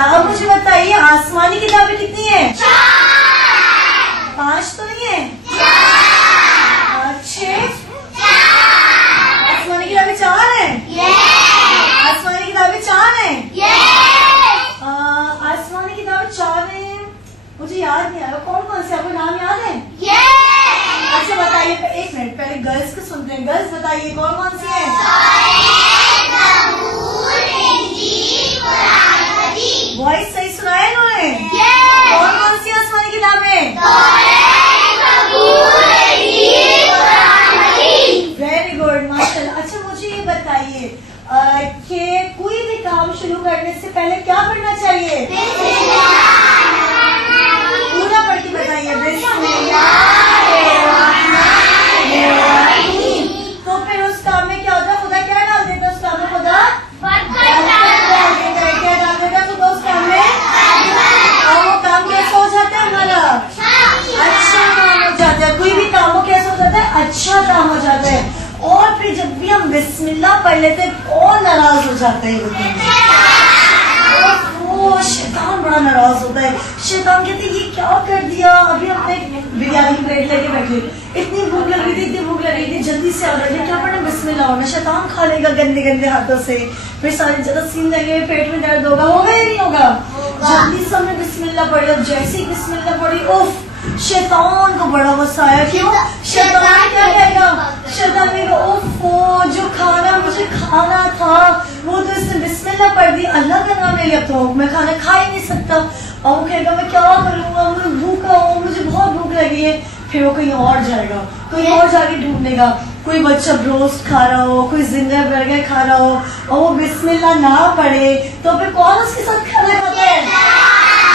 अब मुझे बताइए आसमानी किताबें कितनी है? 5 तो नहीं है? 6? आसमानी किताबें 4 है? आसमानी किताबें 4 है? आसमानी किताबें 4 है। मुझे याद नहीं आ रहा कौन कौन से, आपको नाम याद है? अच्छा बताइए, एक मिनट पहले गर्ल्स को सुनते हैं। गर्ल्स बताइए कौन कौन सी है? वॉइस सही सुनाया इन्होंने? कौन कौन सी आसमानी किताबें? वेरी गुड, माशाल्लाह। अच्छा मुझे ये बताइए कि कोई भी काम शुरू करने से पहले क्या करना चाहिए? पूरा पढ़ के बताइए। तो फिर उस काम में क्या होता है? खुदा क्या डाल देता उस काम में? खुदा क्या डाल देता खुदा उस काम में? और वो काम कैसा हो जाता है हमारा? अच्छा काम हो जाता है। कोई भी काम हो कैसा हो जाता है? अच्छा काम हो जाता है। और फिर जब भी हम बिस्मिल्लाह पढ़ लेते हैं और नाराज हो जाता है वो शैतान बड़ा नाराज होता है। शैतान कहते हैं ये क्या कर दिया, अभी हमने बिरयानी प्लेट लेके बैठे, इतनी भूख लग रही थी, इतनी भूख लग रही थी, जल्दी से ऑर्डर ले, क्या पढ़ना? बिस्मिल्लाह होना। शैतान खा लेगा गंदे गंदे हाथों से, फिर सारी जगह सीन लगे, पेट में दर्द होगा या नहीं होगा? जल्दी से हमने बिस्मिल्लाह पढ़ लिया। जैसे ही बिस्मिल्लाह पढ़ी, उफ, शैतान को बड़ा गुस्सा आया। क्यों? शैतान क्या कहेगा? शैतान कहेगा ओफो, जो खाना मुझे खाना था वो तो इसने बिस्मिल्लाह पढ़ दी, अल्लाह का नाम ले लिया, तो मैं खाना खा ही नहीं सकता। और वो कहेगा मैं क्या करूँगा, मैं भूखा हूँ, मुझे बहुत भूख लगी है। फिर वो कहीं और जाएगा, कहीं और जाके ढूंढेगा। कोई बच्चा ब्रोस्ट खा रहा हो, कोई जिंदा बर्गर खा रहा हो और वो बिस्मिल्लाह ना पढ़े, तो फिर कौन उसके साथ खाना खाता है?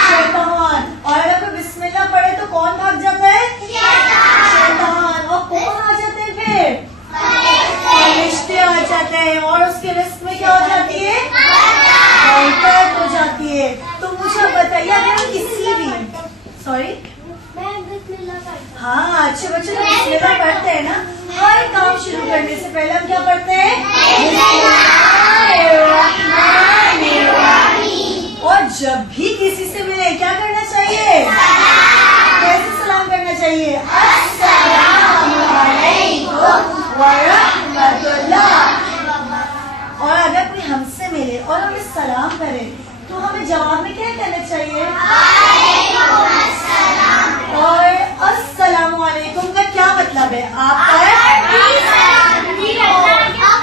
शैतान। और अगर कोई बिस्मिल्लाह पढ़े तो कौन भाग जाता है? शैतान। और कौन आ जाते हैं फिर? फरिश्ते आ जाते हैं। और उसके रिस्क में क्या हो जाती है? बरकत हो जाती है। तो मुझे बताइए अगर किसी भी हाँ अच्छे बच्चे तो बिस्मिल्लाह पढ़ते हैं ना, हर काम शुरू करने से पहले हम क्या पढ़ते हैं? और जब भी किसी से मिले क्या करना चाहिए? कैसे सलाम करना चाहिए? अस्सलामु अलैकुम व रहमतुल्लाह। और अगर कोई हमसे मिले और हमें सलाम करे तो हमें जवाब में क्या कहना चाहिए? और अस्सलामु अलैकुम का क्या मतलब है? आप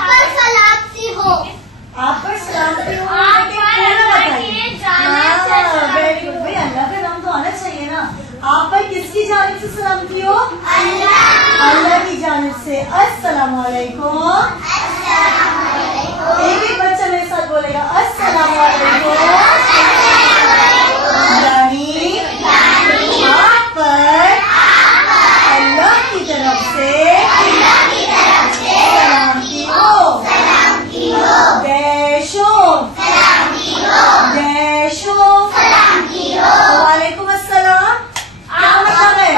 पर सलामती हो। आप पर सलामती हो। वेरी गुड भाई, अल्लाह का नाम तो आना चाहिए ना। आप पर किसकी जानिब से सलामती हो? अल्लाह की जानिब से। अस्सलामु अलैकुम। एक बच्चा मेरे साथ बोलेगा अस्सलामु अलैकुम। यानी आप पर अल्लाह की तरफ से सलामती हो। वालेकुम अस्सलाम क्या मतलब है?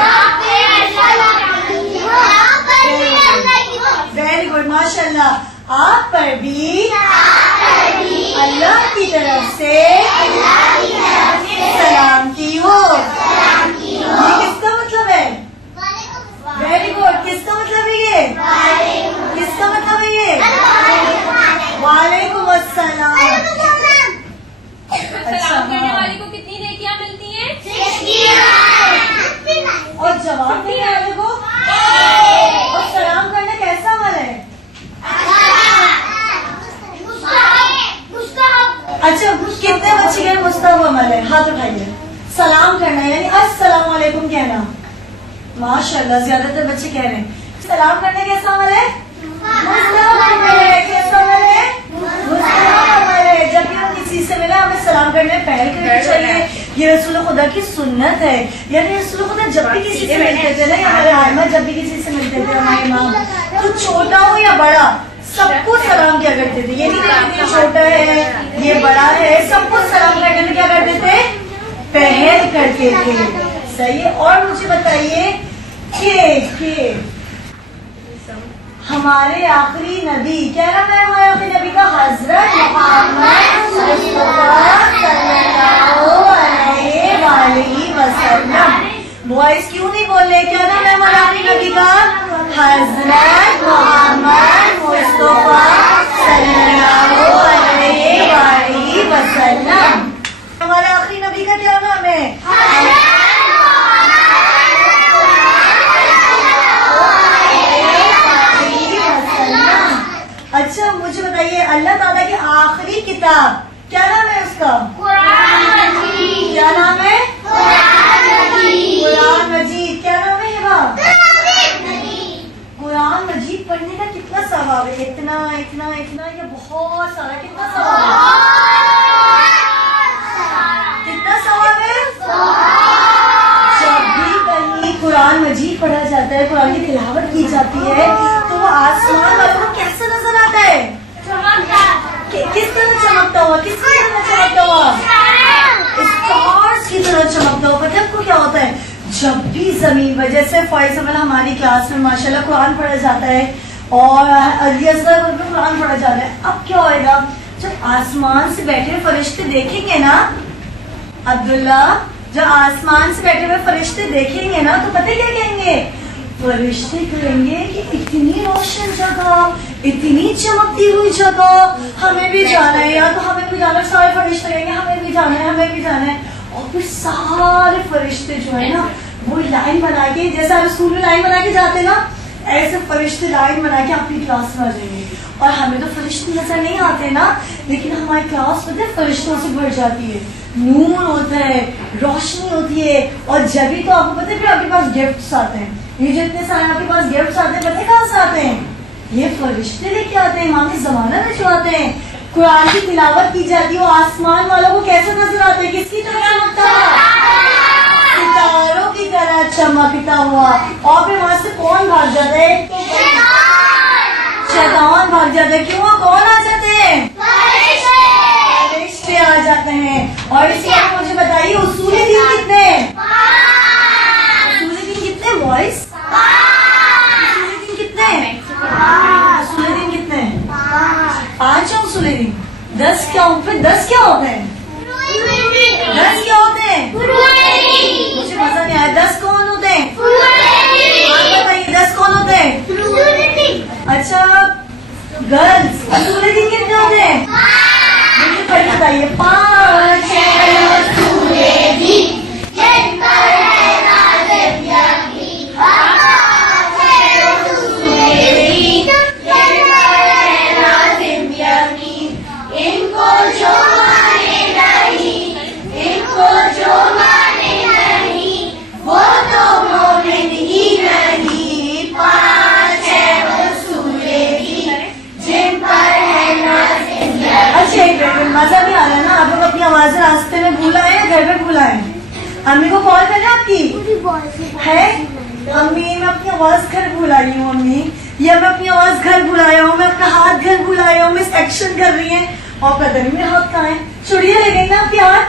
वेरी गुड, माशाल्लाह। आप पर भी अल्लाह की तरफ से सलामती हो। ये किसका मतलब है? वेरी गुड, किसका मतलब है ये? किसका मतलब है ये? वालेकुम अस्सलाम। सलाम करने वाले को कितनी नेकियां मिलती हैं? और जवाब देने वाले को? और सलाम करना कैसा अमल है? अच्छा कितने बच्चे के मुस्तहब अमल है? हाथ उठाइए। सलाम करना यानी अस्सलाम वालेकुम कहना। माशाल्लाह, ज्यादातर बच्चे कह रहे हैं सलाम करना कैसा अमल है? मुस्तहब अमल है। कैसा अमल है? मुस्तहब अमल है। जब भी हम किसी से मिले हमें सलाम करने पहल करनी चाहिए। ये रसूल खुदा की सुन्नत है। यानी रसूल खुदा जब भी किसी से मिलते थे ना, हमारे आइमा जब भी किसी से मिलते थे, हमारे इमाम, तो छोटा हो या बड़ा सबको सलाम क्या करते थे। ये नहीं कहते ये छोटा है ये बड़ा है, सबको सलाम करने में क्या करते थे? पहल करते थे। सही है। और मुझे बताइए कि हमारे आखिरी नबी, क्या नाम है हमारे आखिरी नबी का? हजरत मोहम्मद सल्लल्लाहु अलैहि वसल्लम। बहुत सारा। कितना सवाब है? कितना सवाब है? जब भी कहीं कुरान मजीद पढ़ा जाता है, कुरान की तिलावत की जाती है, तो वो आसमान वालों को कैसा नजर आता है? किस तरह चमकता हुआ? किस तरह चमकता हुआ? स्टार्स की तरह चमकता हुआ। पता है आपको क्या होता है? जब भी जमीन पर, जैसे फॉर एग्जाम्पल हमारी क्लास में माशाल्लाह कुरान पढ़ा जाता है और कुरान पढ़ा जाता है, अब क्या होएगा? जब आसमान से बैठे फरिश्ते देखेंगे ना अब्दुल्ला, जब आसमान से बैठे हुए फरिश्ते देखेंगे ना, तो पता क्या कहेंगे? फरिश्ते कहेंगे कि इतनी रोशन जगह, इतनी चमकती हुई जगह, हमें भी जाना है, या तो हमें भी जाना है। सारे फरिश्ते कहेंगे हमें भी जाना है, हमें भी जाना है। और फिर सारे फरिश्ते जो है ना, वो लाइन बना के, जैसे आप स्कूल में लाइन बना के जाते हैं ना, ऐसे फरिश्ते लाइन बना के अपनी क्लास में आ जाएंगे। और हमें तो फरिश्ते नजर नहीं आते ना, लेकिन हमारी क्लास पता है फरिश्तों से भर जाती है, नूर होता है, रोशनी होती है। और जब भी तो आपको पता है फिर आपके पास गिफ्ट्स आते हैं। ये जितने सारे आपके पास गिफ्ट्स आते हैं, पता है कहाँ से आते हैं? ये फरिश्ते लेके आते हैं, इमाम ज़माना में जो आते हैं। कुरान की तिलावत की जाती है, वो आसमान वालों को कैसे नजर आते हैं? किसकी तरह चमकता हुआ? सितारों की तरह चमकता हुआ। और फिर वहां से कौन भाग जाता है? शैतान भाग जाता है। क्यों? कौन आ जाते हैं? फरिश्ते आ जाते हैं। और इसलिए आप मुझे बताइए उसूली दिन कितने? उसूली दिन कितने बॉयज? उसूली दिन कितने? उसूली दिन कितने? 5 है उसूली दिन। 10 क्या? फिर 10 क्या होते हैं? 10 क्या होते हैं? मुझे मजा नहीं आया। 10 कौन होते हैं? आप बताइए 10 कौन होते हैं? अच्छा गर्ल्स। उसूली दिन कितने होते हैं? मुझे पहले बताइए। 5 मजा नहीं आ रहा है ना? आप लोग अपनी आवाज रास्ते में भूल आए या घर में भूल आए? अम्मी को कॉल करना आपकी है? अम्मी मैं अपनी आवाज घर भूल आई हूँ। अम्मी या मैं अपनी आवाज घर भूल आया हूँ, मैं अपना हाथ घर भूल आया हूँ। मिस एक्शन कर रही है और पता नहीं मेरे हाथ कहाँ है। चुड़िया ले गई ना आपके हाथ?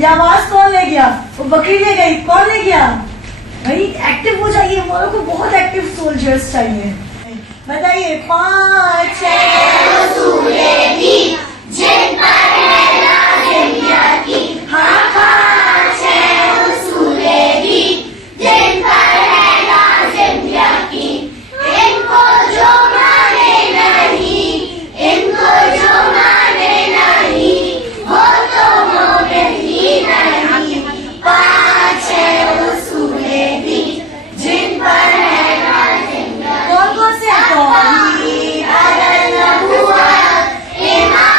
या आवाज कौन ले गया? वो बकरी ले गई। कौन ले गया? भाई एक्टिव हो जाइए, हमारे को बहुत एक्टिव सोल्जर्स चाहिए। बताइए। 5 जिन पर है लाज़िमिया की। हाँ 5 है उसूले दीन जिन पर है लाज़िमिया की। इनको जो माने नहीं, इनको जो माने नहीं, वो तो मोमिन ही नहीं। 5 है उसूले दीन जिन पर है लाज़िमिया। कौन कौन से? तौहीद, अदल, नबुव्वत, ईमान,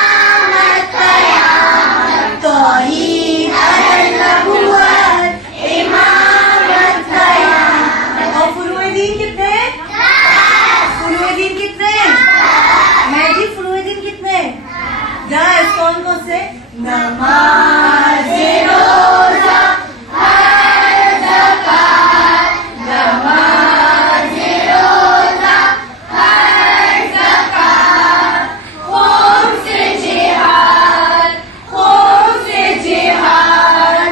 कौन कौन से? नमाज, रोजा, हज, ज़कात। नमाज, रोजा, हज, ज़कात। खून से जिहाद, खून से जिहाद।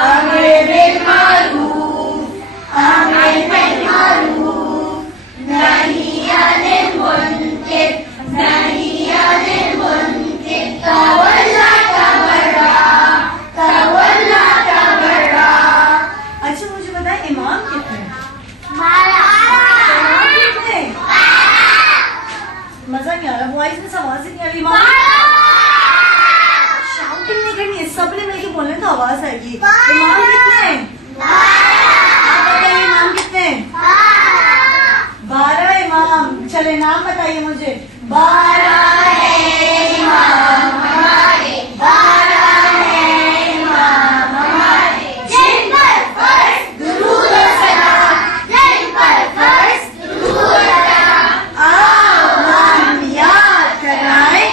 अम्र बिल मारूफ, अम्र बिल मारूफ। नही अनिल मुनकर, नही अनिल मुनकर। तवल्ला तबर्रा, तवल्ला तबर्रा। अच्छा मुझे बताएं इमाम कितने? इमाम कितने? मजा नहीं आ रहा, वॉइस में आवाज ही नहीं आ रही। इमाम शाउटिंग नहीं करनी है, सबने मिलके बोलने तो आवाज आएगी। इमाम कितने? आप बताइए इमाम कितने? 12 इमाम। चले नाम बताइए मुझे। 12 है इमाम हमारे, 12 है इमाम हमारे। जिन पर फर्ज दुरूद और सलाम, जिन पर फर्ज दुरूद और सलाम। आओ हम याद कराएं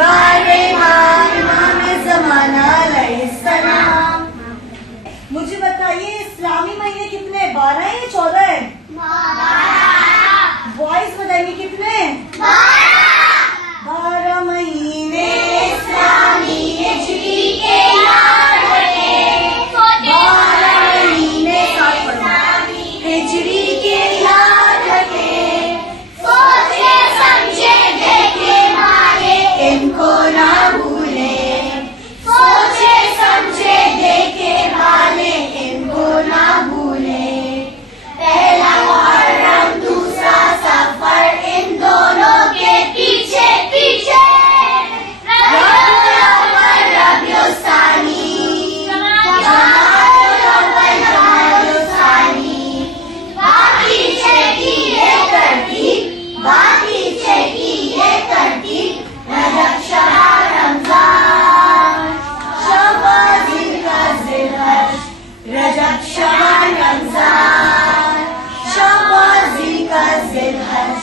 बारे इमाम ज़माना अलैहिस्सलाम। मुझे बताइए इस्लामी महीने कितने, 12 है या 14 है? 12। वॉइस बताइए कितने? 12 महीने इस्लामी हिजरी के याद रखें। 12 महीने हिजरी के याद रखें। सोचे समझे देखे माने इनको ना भूले। सोचे समझे देखे माने इनको ना भूले। पहला मुहर्रम दूसरा सफर इन दोनों के पीछे पीछे। रबीउल अव्वल रबीउल सानी, जमादुल अव्वल जमादुल सानी। बाकी की ये तरतीब, बाकी की ये तरतीब। रजब शअबान रमजान, शअबान जिलकद जिलहज। रजब शअबान रमजान, शअबान जिलकद जिलहज।